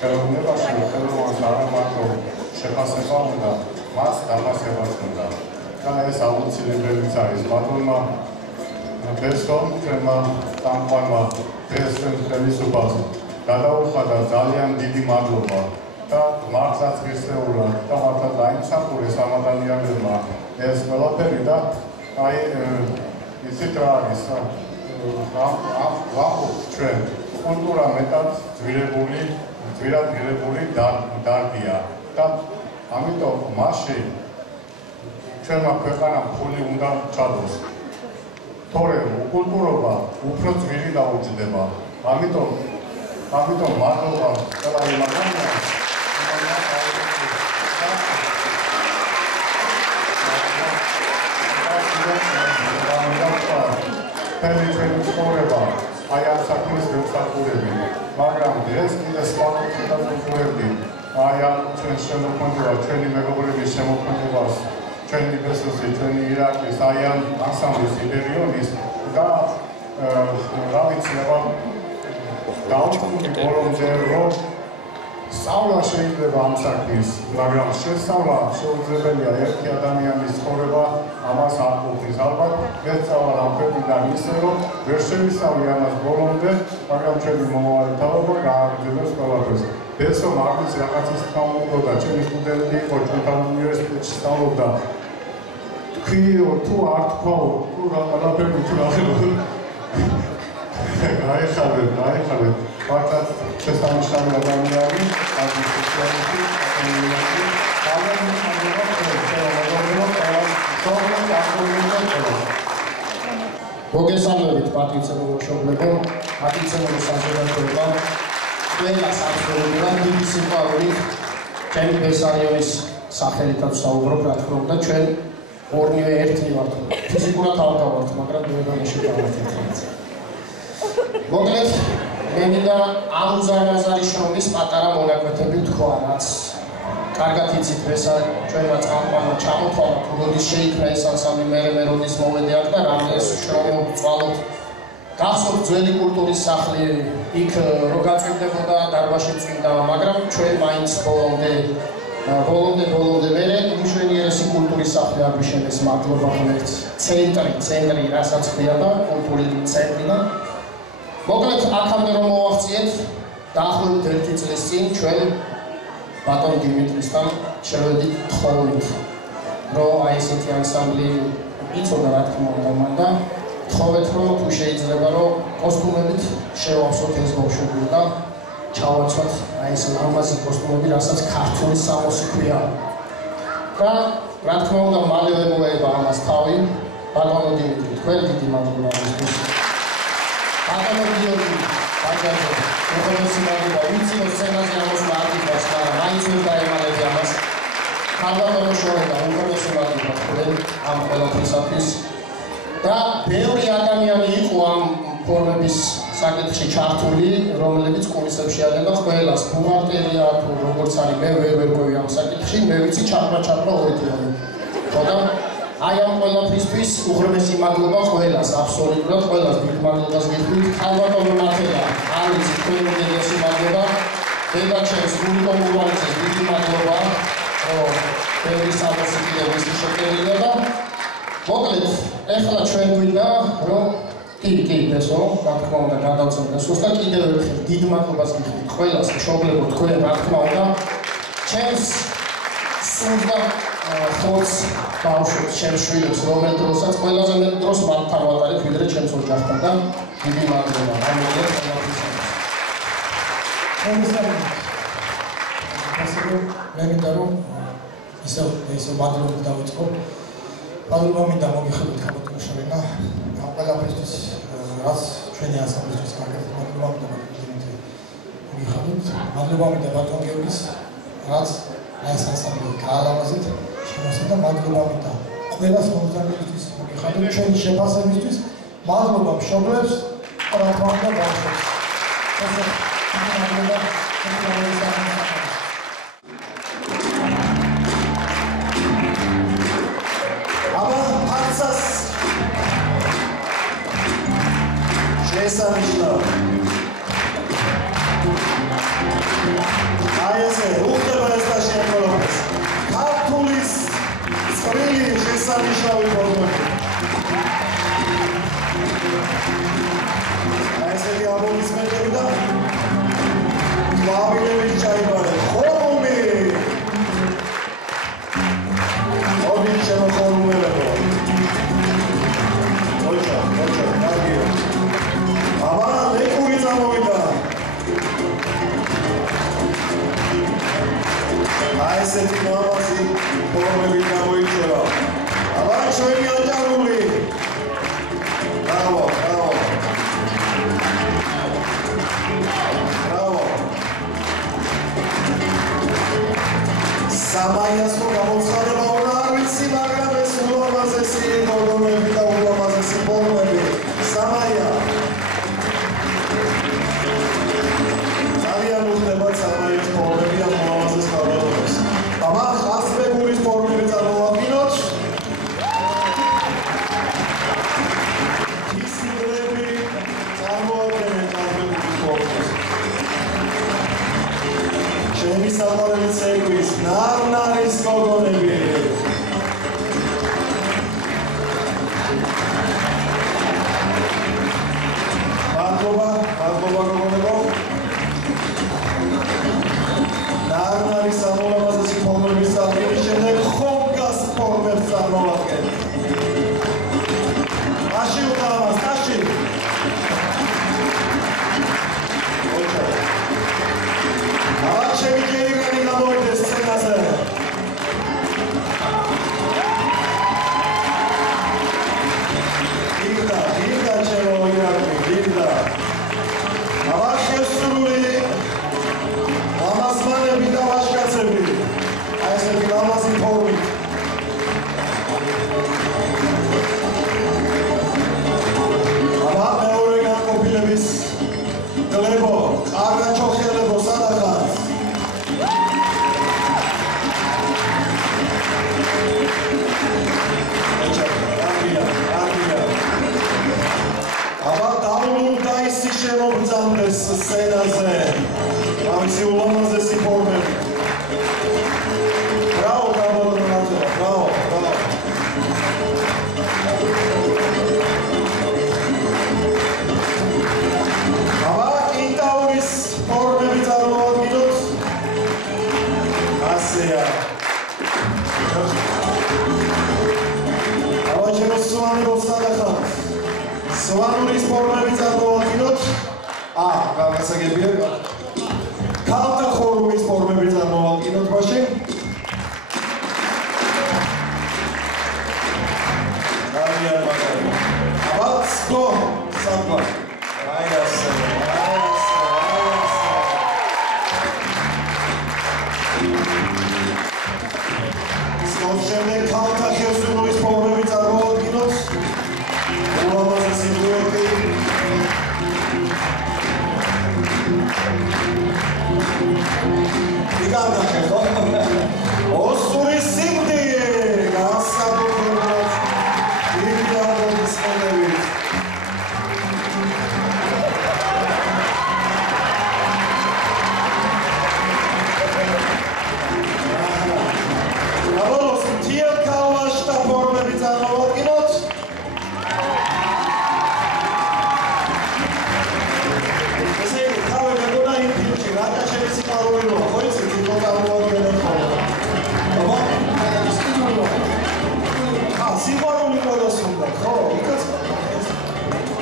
ხელოვნებაში, ხელოვნებას არა მარტო შეფასება უნდა, მას დაფასებაც უნდა. და ეს აუცილებელიც არის. ბატონმა ბესომ ჩვენმა წამყვანმა დღეს ჩვენ ხელისუფლებას გადაუხადა ძალიან დიდი მადლობა და მართლაც ღირსეულად და მართლაც დაიმსახურეს ამ ადამიანებმა ეს ყველაფერი და აი იცით რა არის ვახობთ ჩვენ კულტურა მეტად ძვირად ღირებული დარგია და ამიტომ მასში ჩვენმა ქვეყანამ ფული უნდა ჩადოს. თორემ კულტურობა უფრო ძვირი დაუჯდება. ამიტომ მადლობა ყველა იმ ადამიანს, ჩვენი ცხოვრება აი ამ საქმის განსაკუთრებით, მაგრამ დღეს კიდე სხვა კუთხიდან ვუყურებდი აი ამ ჩვენ შემოქმედება, ჩვენი მეგობრების შემოქმედებას, ჩვენი ბესოსი, ჩვენი ირაკლის, აი ამ ანსამბლის იბერიონის და რა ვიცი, აბა დაუწყდი ბოლომდე, რომ სწავლა შეიძლება ამ საქმის, მაგრამ შესწავლა შეუძლებელია ერთი ადამიანის ცხოვრება ამას არ ყოფნის. ალბათ ვესწავლ ამ ქვეყნიდან ისე, რომ ვერ შევისწავლე ამას ბოლომდე, მაგრამ ჩვენი მომავალი თავობა გააგრძელებს ყველაფერს. ბესო მაგის რაღაცის თქმა უნდა, ჩემი სტუდენტი იყო, ჩვენთან უნივერსიტეტში სწავლობდა. თქვიო, თუ არ თქვაო, თუ რაღაცები თუ აღებო. გაიხარეთ. მართლაც შესანიშნავი ადამიანი, ამის სოციალისტი, აკადემიკოსი, მოგესალმებით პატრიცებულო მშობლებო, პატრიცებულო საზოგადოება, ყველას აბსოლუტურად დიდი სიყვარულით ჩემი ბესარიონის სახელითაც საუბრობ, რა თქმა უნდა, ჩვენ ორნივე ერთი ვართ, ფიზიკურად არ დავართ, მაგრამ დედამაში დავართ. მოკლედ, მე მინდა ამ ზარაზარი შრომის პატარა მონაკვეთები თქვა, რაც კარგად იცით, ჩვენმა წამყვანმა ჩამოთვალა, თუ როდის შეიქმნა ეს ანსამბლი, მე როდის მოვედი აქ და რამდენს შრომობ წვალობ. გახსოვთ ძველი კულტურის სახლი, იქ რო გაწვიმდებოდა დარბაზში წვიმდა, მაგრამ ჩვენ მაინც ბოლომდე მერე უმშვენიერესი კულტურის სახლი აგვიშენეს, მადლობა ღმერთს. ცენტრი, რასაც ხდია და კულტურის ცენტრი და მოკლედ აქამდე რომ მოვახციეთ, დაახლოებით 1 წლის წინ ჩვენ ბატონ დიმიტრისთან შევედით თხოვნით, რომ აი ესეთი ანსამბლი იწოდა რა თქმა უნდა მან და თხოვეთ, რომ თუ შეიძლება რომ კოსტუმებით შევავსოთ ეს ბავშვები და ჩავაცვათ აი ეს ლამაზი კოსტუმები, რასაც ქართული სამოსი ქვია. და რა თქმა უნდა მალევე მოევა ამას თავი ბატონო დიმიტრი, თქვენ დიდი მადლობა ამისთვის. ბატონო გიორგი, ბატონო, უხელესი მადლობა, ვიცი რომ სცენაზე ამოსვლა არ გიყვარს, მაგრამ მაინც ვერ დაემალები ამას. ბატონო შორება, უხელესი მადლობა თქვენ ამ ყველაფრისათვის. და ბევრი ადამიანი იყო ამ ფორმების საკითხში ჩართული, რომლებიც კომისებში არიან და ყველას ბუღალტერია თუ როგორც არის, მე ვერ მოვი ამ საკითხში, მე ვიცი ჩაყრა ორი თვიანი. ხოდა აი ამ ყველაფრისთვის უღრმესი მადლობა ყველას, აბსოლუტურად ყველას დიდ მადლობას გიხდით. ხალბატონო ნათელა, არის თქვენი უდიდესი მადლობა. დედაჩემს გულიკო მურვალიძეს დიდი მადლობა, რომ ბევრი სამოსი კიდევ მისი შეკერილია და მოკლედ, ეხლა ჩვენ გვინდა, რომ კი, ესო, რა თქმა უნდა, გადავწევთ ესოს და კიდევ ერთხელ დიდ მადლობას გიხდით ყველას, მშობლებო, თქვენ, რა თქმა უნდა, ჩემს სულს და ხორცს ბავშვებს, ჩემს შვილებს, რომელ დროსაც ყველაზე მეტ დროს მათთან ვატარებ, ვიდრე ჩემს ოჯახთან და დიდი მადლობა, ამოიღეთ ყველაფრისათვის. მე მინდა რომ ისევ მადლობით დავიწყო. მადლობა მინდა მოგიხადოთ ხაბატონშორენა ამ ყველაფრისთვის, რაც ჩვენი ანსამბლისთვის გაკეთეთ. მადლობა მინდა დიმიტრი მოგიხადოთ. მადლობა მინდა ბატონ გიორგის, რაც ეს ანსამბლი გაალამაზეთ, შემოსა და მადლობა მინდა ყველას მომზადებისთვის მოგიხადოთ ჩვენი შეფასებისთვის. მადლობა მშობლებს, რა თქმა უნდა ბავშვებს. მადლობა შესანიშნავი აი ესე უხდება ეს და შემოვლებს ქართულის წვრილი შესანიშნავი ფორმები აი ესეთი აბოლისმენტები და ყვავილების ჩაიბარა ხომი ორი შემოხომულებო ოჩა კარგია აბა ლეკური წამოვიდა აი ესეთი მამაზი ფორმები გამოიჩევა აბა ჩვენი აჭარული ბრავო სამაიას რო გამოცხადება უნდა არ ვიცი მაგრამ ეს ულამაზესი ფორმები და ულამაზესი ფორმები სამაია ძალიან უხდება სამაიას ფორმები და ულამაზეს ფორმებს აბა ხასბეგურის ფორმები წარმოვადგინოთ ისმრები წარმოვადგინეთ ხასბეგურის ფორმებს ჩემი საყვარელი ცეკვის ნარნარის გოგონები მადლობა გოგონებო ნარნარის ამულამაზესი ფორმების წარდგენის შემდეგ ხომგას ფორმებს წარმოვადგენ მაშინ უკავას ტაში ჩემი ჯერიგანი გამოვიდეს სცენაზე გიგდა ჩემო ირაკლი გიგდა აბა შესული ლამაზმანები და ვაჟკაცები აი ესეთი ლამაზი ფორმით აბა მეორე განყოფილების გლებო კარგა ჩოხელებო სადახარ აბა დაუნდა ისი შემოგძამდეს სცენაზე ამისი ულამაზესი ფორმები ბრავო ბრავო აბა კინტაურის ფორმები წარმოვადგინოთ ასეა აბა ჩემო სვანებო სადახარ სვანურის ფორმები წარმოვადგინოთ გაგასაგებია ქალთა ხორუმის ფორმები წარმოვადგინოთ მაშინ ძალიან მაგარი აბა სკო საკვარ აი ასე სკო შემდეგ ქალთა ხევსურობის ფორმები წარმოვადგინოთ ულამაზესი დუეტი იგარდა ხეთო ოსური სიმდიე გასაგებად იგარდოს მონები აბოლოს თიელ კალაშთა ფორმები წარმოვადგინოთ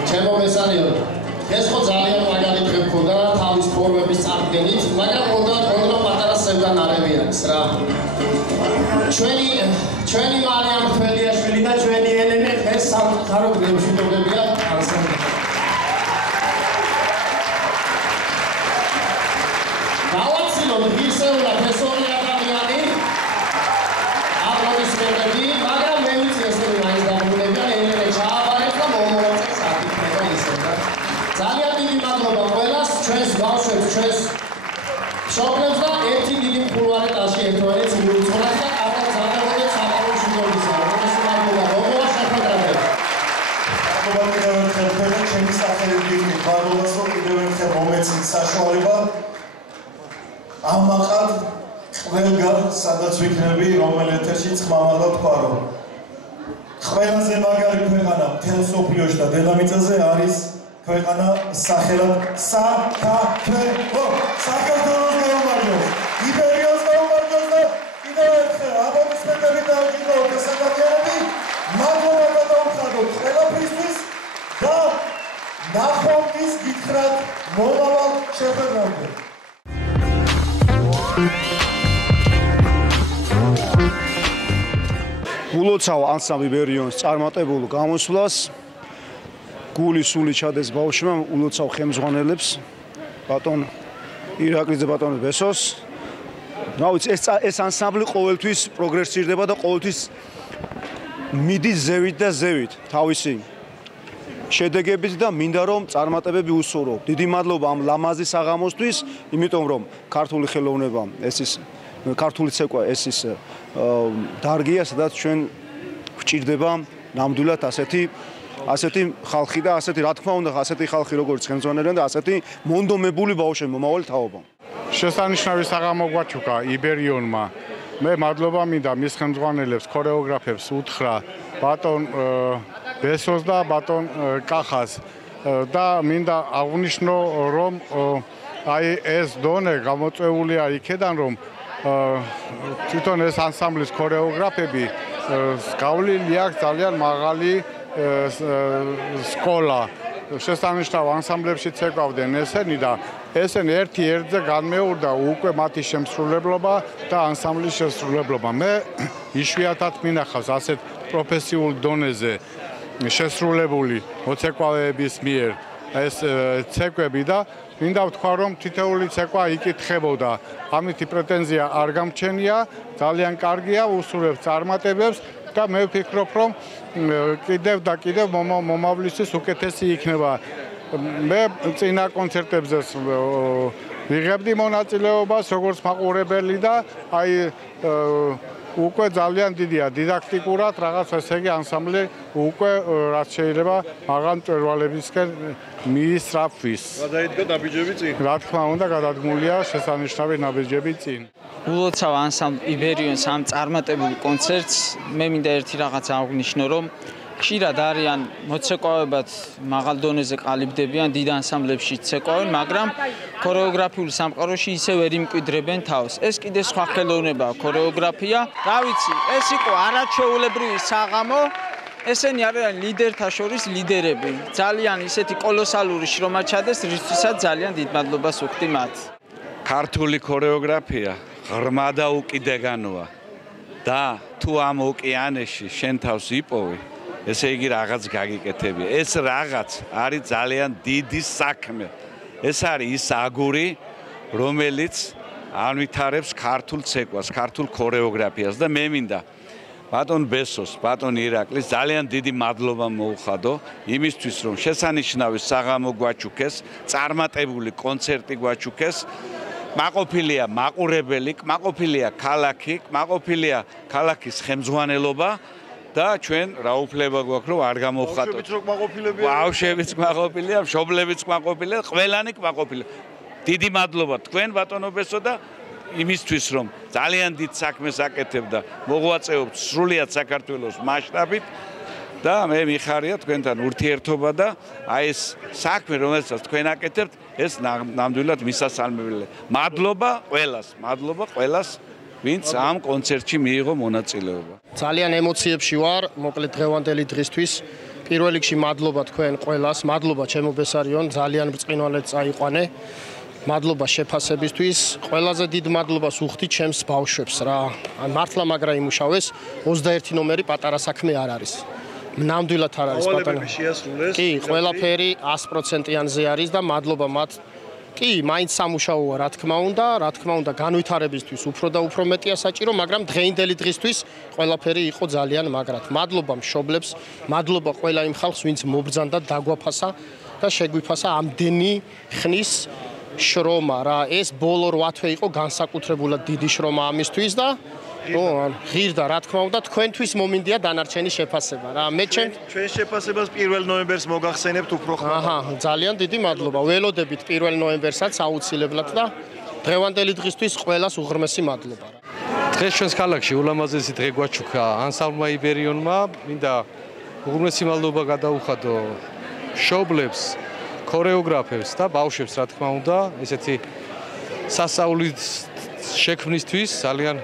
ჩემო მესარიო ეს ხო ძალიან მაგარი დღე მქონდა თავის ფორმების წარდგენით მაგრამ მოდრა პატარა სევდანარევი არის რა ჩვენი მარიამ თველიაშვილი და ჩვენი ელენე დღეს სამთავრობო მშვიდობებია დავაცილოთ ისეულად ეს ორი ადამიანი აპლოდისმენტები მაგრამ მე ვიცი ესენი მაინც დამბუნებიან ელენე ჩააბარეთ და მომოვაწეს აკითხება ისე და ძალიან დიდი მადლობა ყველას ჩვენს ბავშვებს ჩვენს მშობლებს და ერთი დიდი მკვლვარეტაში ერთმანეთს მიუძღვნათ და კარგად ზარდაბოდეთ საფარო მშვიდობისა მოგესალმება მოგოვა შეხვედრაზე ჩემი სახელით მადლობას რომ კიდევ ერთხელ მომეცით საშუალება ამაყად ყველგან სადაც ვიქნები, რომელ ეთერშიც ხმამაღლა თქვა, რომ ყველაზე მაგარი ქვეყანა მთელ მსოფლიოში და დედამიწაზე არის ქვეყანა სახელად საქართველო. საქართველოს გაუმარჯოს, იბერიას გაუმარჯოს და კიდევ ერთხელ აპლოდისმენტებით დავჭიროთ საქართველოები. მადლობა გადავხადოთ ყველაფრისთვის და ნახვამდის გითხრათ მომავალ შეხვედრამდე. გულოცავ ანსამბლ იბერიონის წარმატებულ გამოსვლას. გული სული ჩადეს ბავშვმა, ულოცავ ხელმძღვანელებს, ბატონ ირაკლი და ბატონ ბესოს. რა ვიცი, ეს ანსამბლი ყოველთვის პროგრესირდება და ყოველთვის მიდის ზევით და ზევით თავისი შედეგებით და მინდა რომ წარმატებები უსურო. დიდი მადლობა ამ ლამაზი საღამოსთვის, იმიტომ რომ ქართული ხელოვნება ეს ის ქართული ცეკვა ეს ის დარგია, სადაც ჩვენ გვჭირდება ნამდვილად ასეთი ხალხი და ასეთი რა თქმა უნდა ასეთი ხალხი როგორც ხელმძღვანელები და ასეთი მონდომებული ბავშვები მომავალი თაობა. შესანიშნავი საღამო გვაჩუქა იბერიონმა. მე მადლობა მინდა მის ხელმძღვანელებს, ქორეოგრაფებს უთხრა ბატონ ბესოს და ბატონ კახას და მინდა აღვნიშნო რომ აი ეს დონე გამოწვეულია იქედან რომ თვითონ ეს ანსამბლის ქორეოგრაფები გავლილი აქვს ძალიან მაღალი სკოლა. შესანიშნავ ანსამბლებში ცეკვავდნენ ესენი და ესენი ერთ-ერთზე განმეორდა უკვე მათი შემსრულებლობა და ანსამბლის შესრულებლობა. მე იშვიათად მინახავს ასეთ პროფესიულ დონეზე შესრულებული მოცეკვავეების მიერ ეს ცეკვები და მინდა ვთქვა რომ თითოეული ცეკვა იკითხებოდა. ამითი პრეტენზია არ გამჩენია, ძალიან კარგია, უსურვებს წარმატებებს და მე ვფიქრობ რომ კიდევ და კიდევ მომავლისთვის უკეთესი იქნება. მე წინა კონცერტებზე ვიღებდი მონაწილეობას როგორც მაყურებელი და აი უკვე ძალიან დიდია დიდაქტიკურად რაღაც ესე იგი ანსამბლი უკვე რაც შეიძლება მაღალ მწვერვალებისკენ მიისწრაფვის. გადაიდგა ნაბიჯები წინ. რა თქმა უნდა, გადადგმულია შესანიშნავი ნაბიჯები წინ. ულოცავ ანსამბლ იბერიონს ამ წარმატებულ კონცერტს მე მინდა ერთი რაღაც აღვნიშნო, რომ ხშირად არიან მოცეკვავებად მაღალ დონეზე ყალიბდებიან, დიდ ანსამბლებში ცეკვავენ, მაგრამ ქორეოგრაფიული სამყაროში ისე ვერ იმკვიდრებენ თავს. ეს კიდე სხვა ხელოვნებაა ქორეოგრაფია. რა ვიცი, ეს იყო არაჩვეულებრივი საღამო. ესენი არიან ლიდერთა შორის ლიდერები. ძალიან ისეთი კოლოსალური შრომა ჩადეს, რისთვისაც ძალიან დიდ მადლობას ვუხდი მათ. ქართული ქორეოგრაფია ღრმა და უკიდეგანოა და თუ ამ ოკეანეში შენ თავს იპოვე, ესე იგი რაღაც გაგიკეთები. ეს რაღაც არის ძალიან დიდი საქმე. ეს არის ის აგური, რომელიც ანვითარებს ქართულ ცეკვას, ქართულ ქორეოგრაფიას და მე მინდა ბატონ ბესოს, ბატონ ირაკლის ძალიან დიდი მადლობა მოუხადო იმისთვის, რომ შესანიშნავი საღამო გვაჩუქეს, წარმატებული კონცერტი გვაჩუქეს. მაყოფილია მაყურებელი, მაყოფილია ქალაქი, მაყოფილია ქალაქის ხელმძღვანელობა და ჩვენ რა უფლება გვაქვს რომ არ გამოვხატოთ. ბავშვებიც კმაყოფილია, მშობლებიც კმაყოფილია, ყველანი კმაყოფილია. დიდი მადლობა თქვენ ბატონო ბესო და იმისთვის რომ ძალიან დიდ საქმეს აკეთებდა, მოღვაწეობთ სრულიად საქართველოს მასშტაბით და მე მიხარია თქვენთან ურთიერთობა და აი ეს საქმე რომელსაც თქვენ აკეთებთ, ეს ნამდვილად მისასალმებელია. მადლობა ყველას, ვინც ამ კონცერტში მიიღო მონაწილეობა. ძალიან ემოციებში ვარ, მოკლედ დღევანდელი დღისთვის. პირველ რიგში მადლობა თქვენ ყველას, მადლობა ჩემო ბესარიონ, ძალიან ბრწყინვალედ წაიყვანე. მადლობა შეფასებისთვის, ყველაზე დიდ მადლობას ვუხდი ჩემს ბავშვებს რა. ან მართლა მაგრა იმუშავეს, 21 ნომერი პატარა საქმე არ არის. ნამდვილად არ არის პატარა. კი, ყველაფერი 100%-იანზე არის და მადლობა მათ. კი, მაინც სამუშაოა რა თქმა უნდა, განვითარებისთვის უფრო და უფრო მეტია საჭირო, მაგრამ დღეინდელი დღისთვის ყველაფერი იყო ძალიან მაგრად. მადლობა მშობლებს, მადლობა ყველა იმ ხალხს, ვინც მობრძანდა, დაგვაფასა და შეგვიფასა ამდენი ხნის შრომა რა. ეს ბოლო 8 თვე იყო განსაკუთრებულად დიდი შრომა ამისთვის და ღირდა რა თქმა უნდა თქვენთვის მომინდია დანარჩენი შეფასება რა. მე ჩვენ შეფასებას 1 ნოემბერს მოგახსენებთ უფრო ხმაურად. ძალიან დიდი მადლობა. ველოდებით 1 ნოემბერსაც აუცილებლად და დღევანდელი დღისთვის ყველას უღრმესი მადლობა. დღეს ჩვენს ქალაქში ულამაზესი დღე გვაჩუქა ანსამბლმა იბერიონმა, მინდა უღრმესი მადლობა გადაუხადო შობლებს, ქორეოგრაფებს და ბავშვებს, რა თქმა უნდა, ესეთი სასწაულის შექმნისთვის ძალიან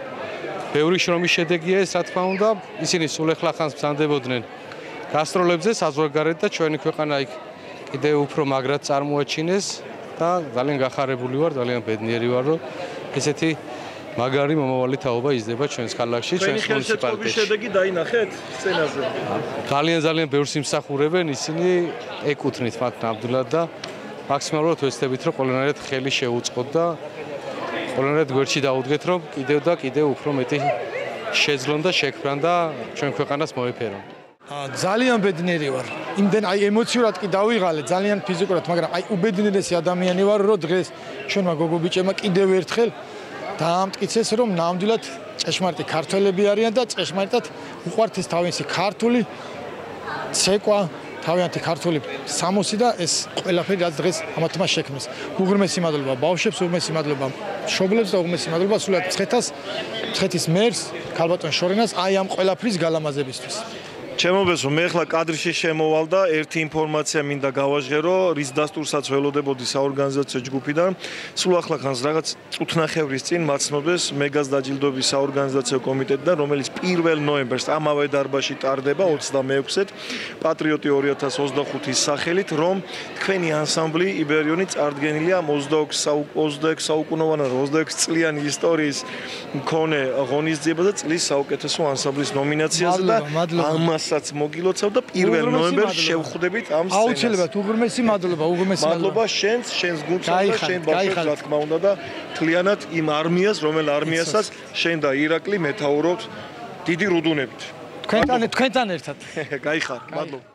ბევრი შრომის შედეგია ეს, რა თქმა უნდა, ისინი სულ ეხლახანს ბრძანდებოდნენ გასტროლებზე საზღვარგარეთ და ჩვენი ქვეყანა იქ კიდევ უფრო მაგრად წარმოაჩინეს და ძალიან გახარებული ვარ, ძალიან ბედნიერი ვარ, რომ ესეთი მაგარი მომავალი თაობა იზრდება ჩვენს ქალაქში, ჩვენს მუნიციპალიტეტში. შედეგი დაინახეთ სცენაზე. ძალიან ბევრს იმსახურებენ, ისინი ეკუთვნით მათ ნამდვილად და მაქსიმალურად ვეცდებით, რომ ყველანაირად ხელი შეუწყოთ და ყველანაირად გვერდში დაუდგეთ, რომ კიდევ და კიდევ უფრო მეტი შეძლონ და შექმნან და ჩვენ ქვეყანას მოეფერონ. ძალიან ბედნიერი ვარ. იმდენ ემოციურად კი დავიღალე, ძალიან ფიზიკურად, მაგრამ უბედნიერესი ადამიანი ვარ, რომ დღეს ჩვენმა გოგო-ბიჭებმა კიდევ ერთხელ დაამტკიცეს, რომ ნამდვილად ჭეშმარიტი ქართველები არიან და ჭეშმარიტად უყვართ ეს თავისი ქართული ცეკვა, თავიანთი ქართული სამოსი და ეს ყველაფერი რაც დღეს ამათმა შექმნეს. უღრმესი მადლობა ბავშვებს, უღრმესი მადლობა მშობლებს და უღრმესი მადლობა სულად მცხეთის მერს, ქალბატონ შორენას აი ამ ყველაფრის გალამაზებისთვის. ჩემობესო, მე ახლა კადრში შემოვალ და ერთი ინფორმაცია მინდა გავაჟღერო, რის დასტურსაც ველოდებოდი საორგანიზაციო ჯგუფიდან. სულ ახლახანს რაღაც წუთნახევრის წინ მაცნობდეს მეგას დაჯილდოების საორგანიზაციო კომიტეტიდან, რომელიც 1 ნოემბერს ამავე დარბაზში ტარდება 26-ით, პატრიოტი 2025-ის სახელით, რომ თქვენი ანსამბლი იბერიონი წარდგენილია 26 საუკუნოვანი 26 წლიანი ისტორიის მქონე ღონისძიება და წლის საუკეთესო ანსამბლის ნომინაციაზე და ასაც მოგილოცავ და 1 ნოემბერს შევხვდებით ამ სცენას. აუცილებლად უღრმესი მადლობა, უღრმესი მადლობა შენს გუნდსა და შენ ბავშვებს, რა თქმა უნდა და მთლიანად იმ არმიას, რომელ არმიასაც შენ და ირაკლი მეთაურობთ დიდი რუდუნებით. თქვენთან ერთად. გაიხარ, მადლობა.